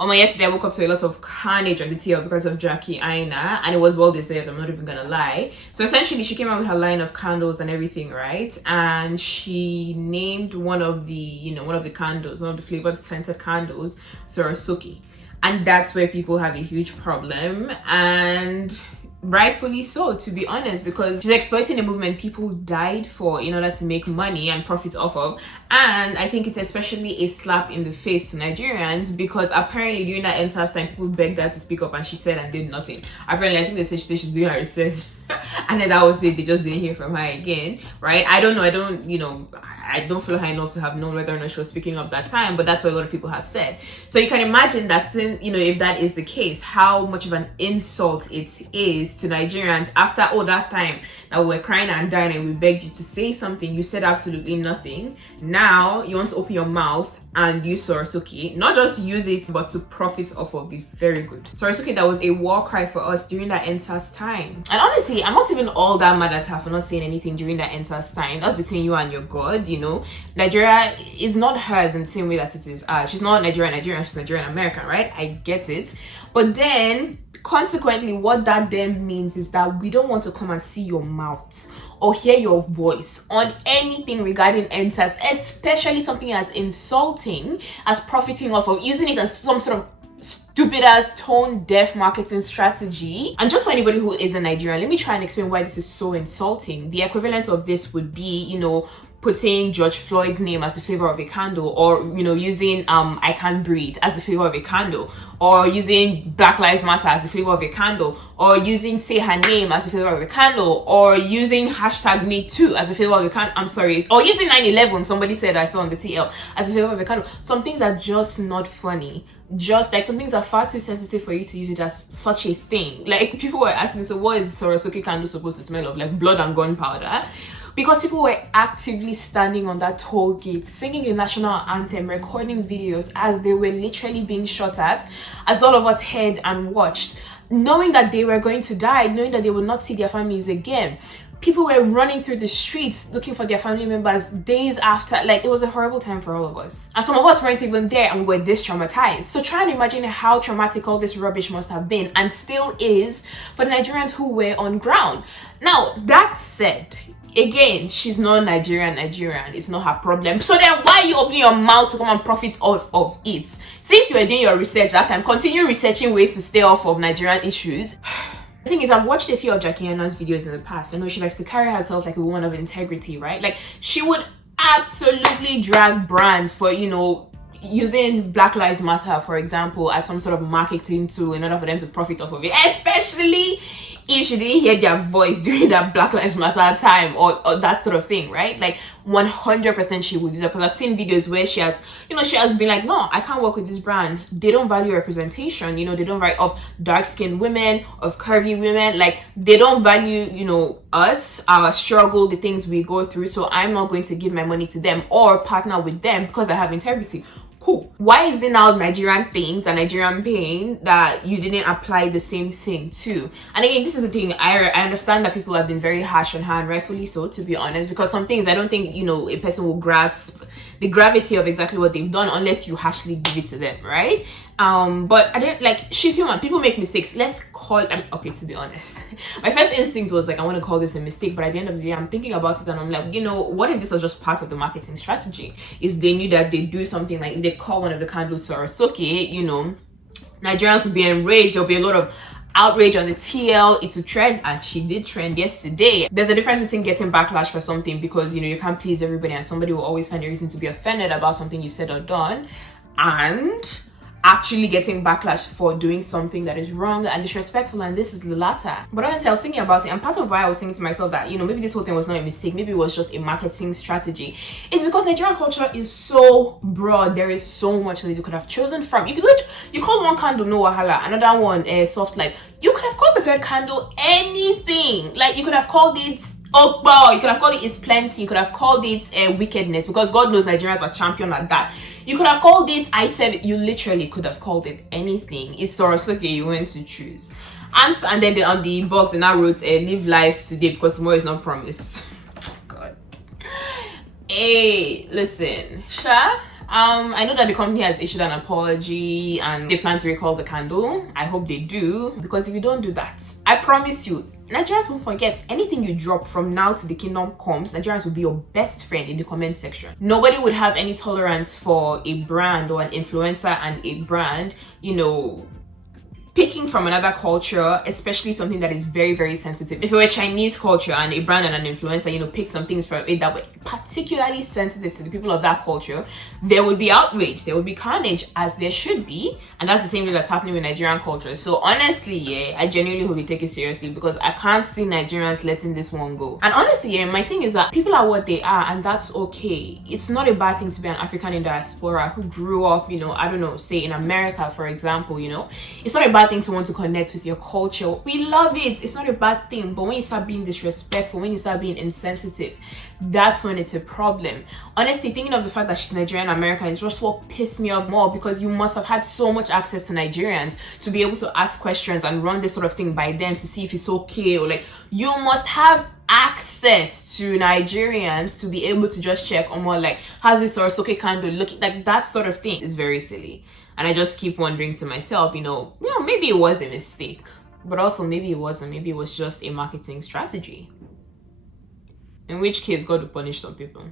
On my yesterday, I woke up to a lot of carnage on the TL because of Jackie Aina, and it was well deserved, I'm not even gonna lie. So essentially, she came out with her line of candles and everything, right? And she named one of the candles, one of the flavored scented candles, Soke. And that's where people have a huge problem, and rightfully so, to be honest, because she's exploiting a movement people died for in order to make money and profit off of. And I think it's especially a slap in the face to Nigerians, because apparently during that entire time people begged her to speak up and she said and did nothing. Apparently, I think they said she's doing her research and then that was it. They just didn't hear from her again, right? I don't know, I don't follow her enough to have known whether or not she was speaking up that time, but that's what a lot of people have said. So you can imagine that, since if that is the case, how much of an insult it is to Nigerians after all that time that we were crying and dying and we begged you to say something. You said absolutely nothing. Now you want to open your mouth and use Sorosuke, not just use it but to profit off of it. Very good. Sorosuke, that was a war cry for us during that NSAS time. And honestly, I'm not even all that mad at her for not saying anything during that NSAS time. That's between you and your God. Nigeria is not hers in the same way that it is ours. She's not Nigerian, she's Nigerian American, right? I get it. But then consequently, what that then means is that we don't want to come and see your mouth or hear your voice on anything regarding NSAS, especially something as insulting as profiting off of using it as some sort of stupid ass tone deaf marketing strategy. And just for anybody who isn't Nigerian, let me try and explain why this is so insulting. The equivalent of this would be, putting George Floyd's name as the flavor of a candle, or using I Can't Breathe as the flavor of a candle, or using Black Lives Matter as the flavor of a candle, or using Say Her Name as the flavor of a candle, or using #MeToo as the flavor of a candle. I'm sorry, or using 9/11, somebody said I saw on the TL, as the flavor of a candle. Some things are just not funny. Just like some things are far too sensitive for you to use it as such a thing. Like, people were asking, so what is Sorosuke candle supposed to smell of? Like blood and gunpowder? Because people were actively standing on that toll gate, singing the national anthem, recording videos as they were literally being shot at, as all of us heard and watched, knowing that they were going to die, knowing that they would not see their families again. People were running through the streets looking for their family members days after. Like, it was a horrible time for all of us. And some of us weren't even there and we were this traumatized. So try and imagine how traumatic all this rubbish must have been, and still is, for the Nigerians who were on ground. Now, that said, again, she's not Nigerian. It's not her problem. So then why are you opening your mouth to come and profit off of it? Since you were doing your research that time, continue researching ways to stay off of Nigerian issues. The thing is, I've watched a few of Jackie Aina's videos in the past. I know she likes to carry herself like a woman of integrity, right? Like, she would absolutely drag brands for, using Black Lives Matter, for example, as some sort of marketing tool in order for them to profit off of it, especially if she didn't hear their voice during that Black Lives Matter time or that sort of thing, right? Like, 100% she would do that, because I've seen videos where she has been like, no, I can't work with this brand. They don't value representation, they don't value of dark-skinned women, of curvy women. Like, they don't value, us, our struggle, the things we go through. So I'm not going to give my money to them or partner with them because I have integrity. Cool. Why is it now Nigerian things and Nigerian pain that you didn't apply the same thing to? And again, this is the thing, I understand that people have been very harsh on her, and rightfully so, to be honest, because some things I don't think a person will grasp the gravity of exactly what they've done unless you harshly give it to them, right? But I didn't, like, she's human, people make mistakes. Let's call okay, to be honest, my first instinct was like, I want to call this a mistake, but at the end of the day, I'm thinking about it and I'm like, what if this was just part of the marketing strategy? Is they knew that they do something like, if they call one of the candles Sorosuke, Nigerians will be enraged, there'll be a lot of outrage on the TL, it will trend, and she did trend yesterday. There's a difference between getting backlash for something because you can't please everybody and somebody will always find a reason to be offended about something you said or done, and actually getting backlash for doing something that is wrong and disrespectful, and this is the latter. But honestly, I was thinking about it, and part of why I was thinking to myself that maybe this whole thing was not a mistake, maybe it was just a marketing strategy, is because Nigerian culture is so broad. There is so much that you could have chosen from. You call one candle no wahala, another one soft light. You could have called the third candle anything. Like, you could have called it wow, you could have called it It's Plenty, you could have called it Wickedness, because God knows Nigerians are champion at that. You could have called it I Said It. You literally could have called it anything. It's Sorosuke you went to choose. And then on the box they now wrote live life today because tomorrow is not promised. God. Hey, listen, Sha, I know that the company has issued an apology and they plan to recall the candle. I hope they do, because if you don't do that, I promise you, Nigerians won't forget. Anything you drop from now to the kingdom comes, Nigerians will be your best friend in the comment section. Nobody would have any tolerance for a brand or an influencer and a brand, you know, picking from another culture, especially something that is very, very sensitive. If it were Chinese culture and a brand and an influencer, you know, pick some things from it that were particularly sensitive to the people of that culture, there would be outrage, there would be carnage, as there should be. And that's the same thing that's happening with Nigerian culture. So honestly, yeah, I genuinely hope you take it seriously, because I can't see Nigerians letting this one go. And honestly, yeah, my thing is that people are what they are, and that's okay. It's not a bad thing to be an African in diaspora who grew up, you know, I don't know, say in America, for example, you know. It's not a bad thing to want to connect with your culture. We love it. It's not a bad thing. But when you start being disrespectful, when you start being insensitive, that's when it's a problem. Honestly, thinking of the fact that she's Nigerian American is just what pissed me off more, because you must have had so much access to Nigerians to be able to ask questions and run this sort of thing by them to see if it's okay, or like, you must have access to Nigerians to be able to just check on more like, how's this or Soke candle looking, like that sort of thing is very silly. And I just keep wondering to myself, you know, maybe it was a mistake, but also maybe it wasn't. Maybe it was just a marketing strategy. In which case, God will punish some people.